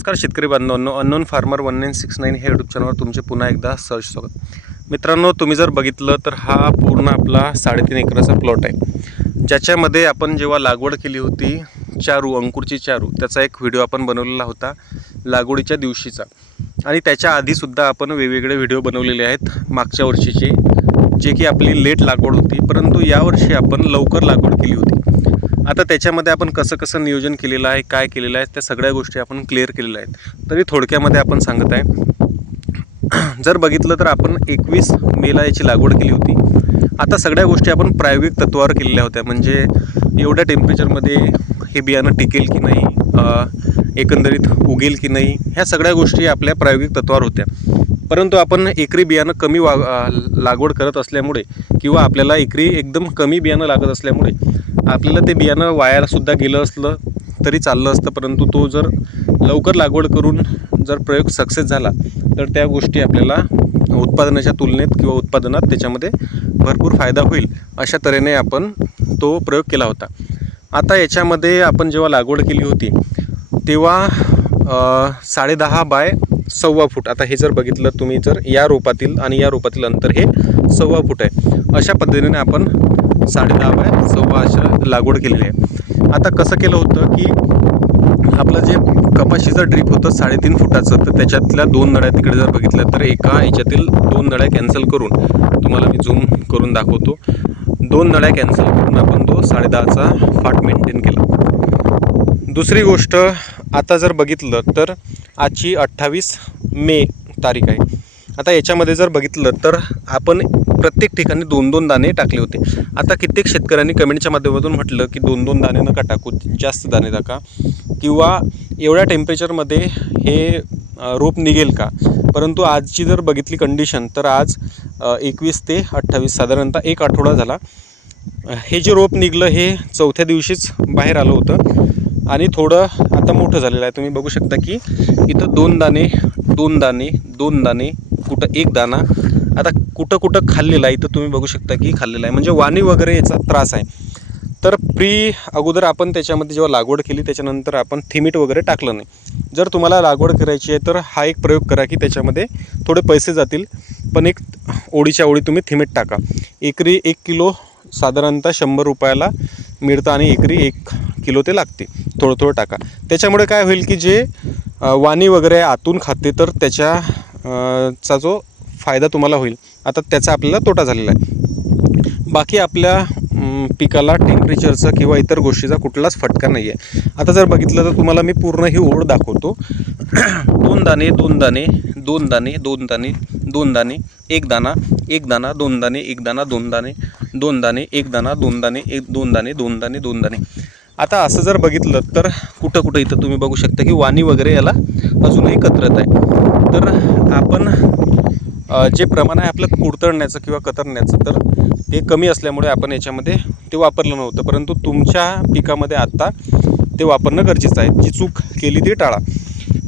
नमस्कार शेतकरी बांधवांनो, अननोन फार्मर 1969 हे यूट्यूब चॅनलवर तुमचे पुन्हा एकदा सहर्ष स्वागत. मित्रांनो, तुम्ही जर बघितलं तर हा पूर्ण आपला 3.5 एकराचा प्लॉट आहे, ज्याच्यामध्ये आपण जेव्हा लागवड केली होती चारू, अंकुरची चारू, त्याचा एक व्हिडिओ आपण बनवलेला होता लागवडीच्या दिवशीचा. आणि त्याच्या आधीसुद्धा आपण वेगवेगळे व्हिडिओ बनवलेले आहेत मागच्या वर्षीचे, जे की आपली लेट लागवड होती, परंतु यावर्षी आपण लवकर लागवड केली होती. आता त्याच्यामध्ये आपण कसं नियोजन केलेलं आहे, काय केलेलं आहे, त्या सगळ्या गोष्टी आपण क्लिअर केलेल्या आहेत. तरी थोडक्यामध्ये आपण सांगत आहे. जर बघितलं तर आपण 21 मेला याची लागवड केली होती. आता सगळ्या गोष्टी आपण प्रायोगिक तत्त्वावर केलेल्या होत्या, म्हणजे एवढ्या टेम्परेचरमध्ये हे बियाणं टिकेल की नाही, एकंदरीत उगेल की नाही, ह्या सगळ्या गोष्टी आपल्या प्रायोगिक तत्त्वावर होत्या. परंतु आपण एकरी बियाणं कमी लागवड करत असल्यामुळे, किंवा आपल्याला एकरी एकदम कमी बियाणं लागत असल्यामुळे आपल्याला ते बियाणं वायासुद्धा गेलं असलं तरी चाललं असतं. परंतु तो जर लवकर लागवड करून जर प्रयोग सक्सेस झाला तर त्या गोष्टी आपल्याला उत्पादनाच्या तुलनेत किंवा उत्पादनात त्याच्यामध्ये भरपूर फायदा होईल, अशा तऱ्हेने आपण तो प्रयोग केला होता. आता याच्यामध्ये आपण जेव्हा लागवड केली होती तेव्हा 10.5 बाय 1.25 फूट, आता हे जर बघितलं तुम्ही, जर या रोपातील आणि या रोपातील अंतर हे 1.25 फूट आहे, अशा पद्धतीने आपण 10.5 बाय 1.25 अशा लागवड केलेली आहे. आता कसं केलं होतं की आपलं जे कपाशीचं ड्रीप होतं 3.5 फुटाचं, तर त्याच्यातल्या 2 नळ्या तिकडे जर बघितल्या तर एका याच्यातील 2 नळ्या कॅन्सल करून, तुम्हाला मी झूम करून दाखवतो, 2 नळ्या कॅन्सल करून आपण तो 10.5चा फाट मेंटेन केला. दुसरी गोष्ट, आता जर बघितलं तर आजची 28 मे तारीख आहे. आता याच्यामध्ये जर बघितलं तर आपण प्रत्येक ठिकाणी 2-2 दाणे टाकले होते. आता कित्येक शेतकऱ्यांनी कमेंटच्या माध्यमातून म्हटलं की 2-2 दाणे नका टाकू, जास्त दाणे टाका, किंवा एवढ्या टेम्परेचरमध्ये हे रोप निघेल का. परंतु आजची जर बघितली कंडिशन तर आज 21 ते 28 साधारणतः 1 आठवडा झाला. हे जे रोप निघलं हे 4थ्या दिवशीच बाहेर आलं होतं आणि थोडं आता मोठं झालेलं आहे. तुम्ही बघू शकता की इथं 2 दाणे, 2 दाणे, 2 दाणे, कुठं 1 दाणा, आता कुठं खाल्लेला आहे. इथं तुम्ही बघू शकता की खाल्लेला आहे, म्हणजे वाणी वगैरे याचा त्रास आहे. तर अगोदर आपण त्याच्यामध्ये जेव्हा लागवड केली त्याच्यानंतर आपण थिमीट वगैरे टाकलं नाही. जर तुम्हाला लागवड करायची आहे तर हा एक प्रयोग करा की त्याच्यामध्ये थोडे पैसे जातील, पण एक ओळीच्या ओळी तुम्ही थिमीट टाका. एकरी 1 किलो साधारणतः 100 रुपयाला मिळतं आणि एकरी 1 किलो ते लागते. थोडं टाका. त्याच्यामुळे काय होईल की जे वाणी वगैरे आतून खाते तर त्याचा जो फायदा तुम्हाला होईल, आता त्याचा आपल्याला तोटा झालेला आहे. बाकी आपल्या पिकाला टेम्परेचरचा किंवा इतर गोष्टीचा कुठलाच फटका नाही आहे. आता जर बघितलं तर तुम्हाला मी पूर्ण ही ओळ दाखवतो. 2 दाणे, 2 दाणे, 2 दाणे, 2 दाणे, 2 दाणे, 1 दाणा, 1 दाणा, 2 दाणे, 1 दाणा, 2 दाणे, 2 दाणे, 1 दाणा, 2 दाणे, 2 दाणे, 2 दाणे, 2 दाणे. आता असं जर बघितलं तर कुठं इथं तुम्ही बघू शकता की वाणी वगैरे याला अजूनही कतरत आहे. तर आपण जे प्रमाण आहे आपलं कुडतरण्याचं किंवा कतरण्याचं, तर ते कमी असल्यामुळे आपण याच्यामध्ये ते वापरलं नव्हतं. परंतु तुमच्या पिकामध्ये आत्ता ते वापरणं गरजेचं आहे. जी चूक केली ती टाळा.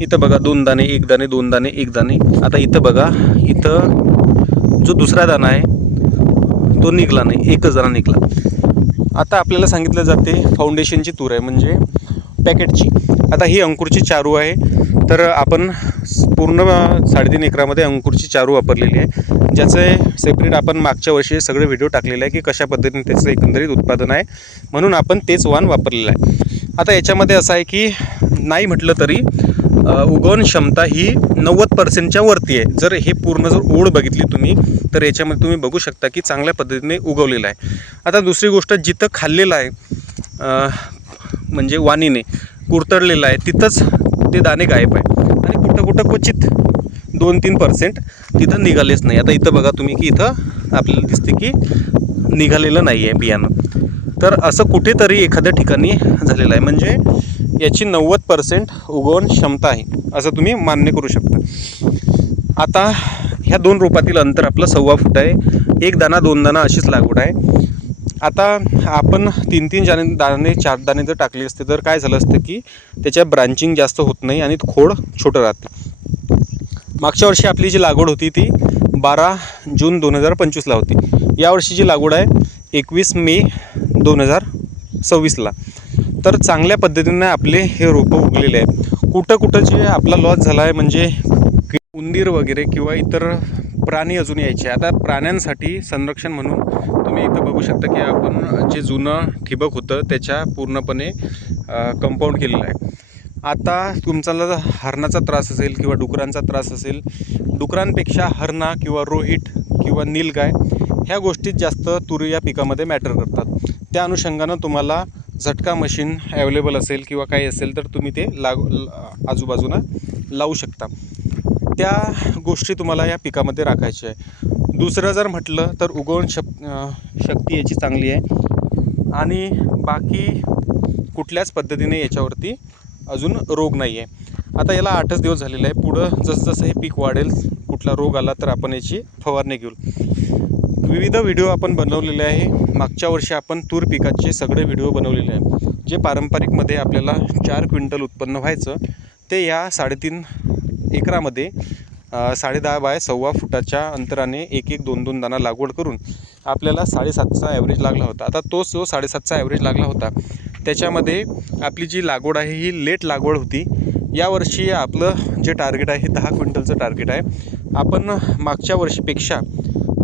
इथं बघा 2 दाणे, 1 दाणे, 2 दाणे, 1 दाणे. आता इथं बघा, इथं जो दुसरा दाणा आहे तो निघला नाही, 1च दाणा निघला. आता आपल्याला सांगितलं जाते फाउंडेशनची तूर आहे, म्हणजे पॅकेटची. आता ही अंकुरची चारू आहे, तर आपण पूर्ण 3.5 एकरामध्ये अंकुरची चारू वापरलेली आहे, ज्याचे सेपरेट आपण मागच्या वर्षी सगळे व्हिडिओ टाकलेले आहे की कशा पद्धतीने त्याचं एकंदरीत उत्पादन आहे, म्हणून आपण तेच वाण वापरलेलं आहे. आता याच्यामध्ये असं आहे की नाही म्हटलं तरी उगवण क्षमता ही 90%च्या वरती आहे. जर हे पूर्ण जर ओळ बघितली तुम्ही तर याच्यामध्ये तुम्ही बघू शकता की चांगल्या पद्धतीने उगवलेलं आहे. आता दुसरी गोष्ट, जिथं खाल्लेलं आहे म्हणजे वाणीने कुरतडलेलं आहे तिथंच ते दाणे गायब आहे, आणि कुठं क्वचित 2-3% तिथं निघालेच नाही. आता इथं बघा तुम्ही की इथं आपल्याला दिसते की निघालेलं नाही आहे बियाणं. तर असं कुठेतरी एखाद्या ठिकाणी झालेलं आहे, म्हणजे याची 90% उगवण क्षमता आहे असं तुम्ही मान्य करू शकता. आता ह्या 2 रोपातील अंतर आपलं 1.25 फूट आहे. 1 दाणा, 2 दाणा अशीच लागवड आहे. आता आपण 3-3 दाणे, 4 दाणे जर टाकले असते तर काय झालं असतं की त्याच्या ब्रांचिंग जास्त होत नाही आणि खोड छोटं राहतं. मागच्या वर्षी आपली जी लागवड होती ती 12 जून 2025ला होती. यावर्षीची लागवड आहे 21 मे 2026ला. तर चांगल्या पद्धतीने आपले हे रोपं उगलेले आहेत. कुठं कुठं जे आपला लॉस झाला आहे म्हणजे उंदीर वगैरे किंवा इतर प्राणी अजून यायचे. आता प्राण्यांसाठी संरक्षण म्हणून तुम्ही इथं बघू शकता की आपण जे जुनं ठिबक होतं त्याच्या पूर्णपणे कंपाऊंड केलेलं आहे. आता तुमचा हरणाचा त्रास असेल किंवा डुकरांचा त्रास असेल, डुकरांपेक्षा हरणा किंवा रोहीट किंवा नीलगाय ह्या गोष्टीत जास्त तूर या पिकामध्ये मॅटर करतात. त्या अनुषंगानं तुम्हाला झटका मशीन ॲवेलेबल असेल किंवा काही असेल तर तुम्ही ते आजूबाजूला लावू शकता. त्या गोष्टी तुम्हाला या पिकामध्ये राखायच्या आहे. दुसरं जर म्हटलं तर उगवण शक्ती याची चांगली आहे आणि बाकी कुठल्याच पद्धतीने याच्यावरती अजून रोग नाही आहे. आता याला 8च दिवस झालेले आहे. पुढं जसं हे पीक वाढेल, कुठला रोग आला तर आपण याची फवारणी घेऊ. विविध व्हिडिओ आपण बनवलेले आहे. मागच्या वर्षी आपण तूर पिकाचे सगळे व्हिडिओ बनवलेले आहे. जे पारंपरिकमध्ये आपल्याला 4 क्विंटल उत्पन्न व्हायचं ते या 3.5 एकरामध्ये 10.5 बाय 1.25 फुटाच्या अंतराने 1-1, 2-2 दाणा लागवड करून आपल्याला 7.5चा ॲव्हरेज लागला होता. आता तोच जो 7.5चा ॲव्हरेज लागला होता त्याच्यामध्ये आपली जी लागवड आहे ही लेट लागवड होती. यावर्षी आपलं जे टार्गेट आहे हे 10 क्विंटलचं टार्गेट आहे. आपण मागच्या वर्षीपेक्षा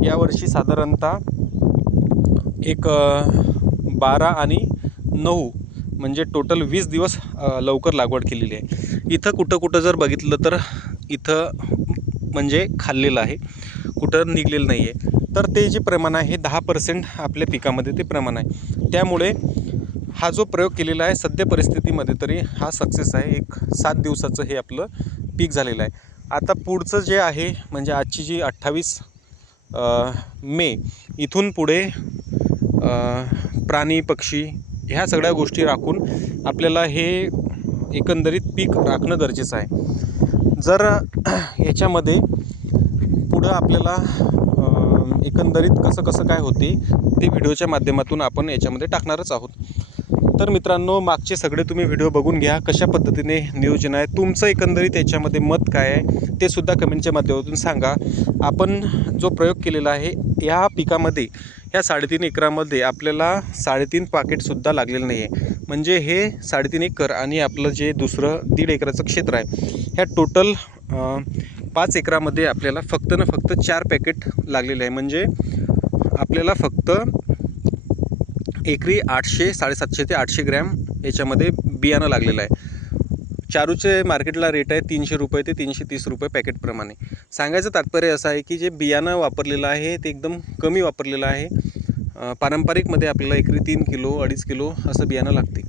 यावर्षी साधारणतः एक 12 आणि 9 म्हणजे टोटल 20 दिवस लवकर लागवड केलेली आहे. इथं कुठं जर बघितलं तर इथं म्हणजे खाल्लेलं आहे, कुठं निघलेलं नाही आहे. तर ते जे प्रमाण आहे हे 10% आपल्या पिकामध्ये ते प्रमाण आहे. त्यामुळे हा जो प्रयोग केलेला आहे सध्या परिस्थितीमध्ये तरी हा सक्सेस आहे. एक 7 दिवसाचं हे आपलं पीक झालेलं आहे. आता पुढचं जे आहे म्हणजे आजची जी 28 मे इथून पुढे प्राणी पक्षी ह्या सगळ्या गोष्टी राखून आपल्याला हे एकंदरीत पीक राखणं गरजेचं आहे. जर याच्यामध्ये पुढं आपल्याला एकंदरीत कसं काय होते ते व्हिडिओच्या माध्यमातून आपण याच्यामध्ये टाकणारच आहोत. तर मित्रांनो, मागचे सगळे तुम्ही व्हिडिओ बघून घ्या, कशा पद्धतीने नियोजन आहे, तुमचं एकंदरीत याच्यामध्ये मत काय आहे ते सुद्धा कमेंटच्या माध्यमातून सांगा. आपण जो प्रयोग केलेला आहे या पिकामध्ये ह्या 3.5 एकरामध्ये आपल्याला 3.5 पाकेटसुद्धा लागलेलं नाही आहे. म्हणजे हे 3.5 एकर आणि आपलं जे दुसरं 1.5 एकराचं क्षेत्र आहे ह्या टोटल 5 एकरामध्ये आपल्याला फक्त 4 पॅकेट लागलेले आहे. म्हणजे आपल्याला फक्त एकरी 750 ते 800 ग्रॅम याच्यामध्ये बियाणं लागलेलं आहे. चारूचे मार्केटला रेट आहे 300 रुपये ते 330 रुपये पॅकेटप्रमाणे. सांगायचं तात्पर्य असं आहे की जे बियाणं वापरलेलं आहे ते एकदम कमी वापरलेलं आहे. पारंपरिकमध्ये आपल्याला एकरी 3 किलो 2.5 किलो असं बियाणं लागते.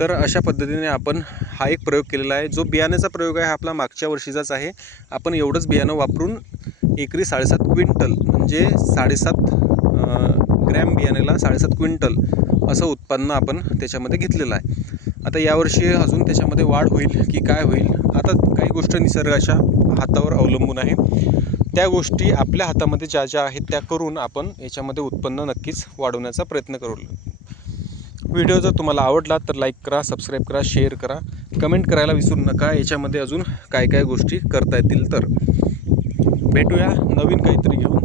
तर अशा पद्धतीने आपण हा एक प्रयोग केलेला आहे. जो बियाण्याचा प्रयोग आहे हा आपला मागच्या वर्षीचाच आहे. आपण एवढंच बियाणं वापरून एकरी 7.5 क्विंटल म्हणजे 7.5 ग्रॅम बियाण्याला 7.5 क्विंटल असं उत्पन्न आपण त्याच्यामध्ये घेतलेलं आहे. आता यावर्षी अजून त्याच्यामध्ये वाढ होईल की काय होईल, आता काही गोष्ट निसर्गाच्या हातावर अवलंबून आहे. त्या गोष्टी आपल्या हातामध्ये ज्या आहेत त्या करून आपण याच्यामध्ये उत्पन्न नक्कीच वाढवण्याचा प्रयत्न करू. व्हिडिओ जर तुम्हाला आवडला तर लाईक करा, सबस्क्राईब करा, शेअर करा, कमेंट करायला विसरू नका. याच्यामध्ये अजून काय गोष्टी करता येतील तर. भेटूया नवीन काहीतरी घेऊन.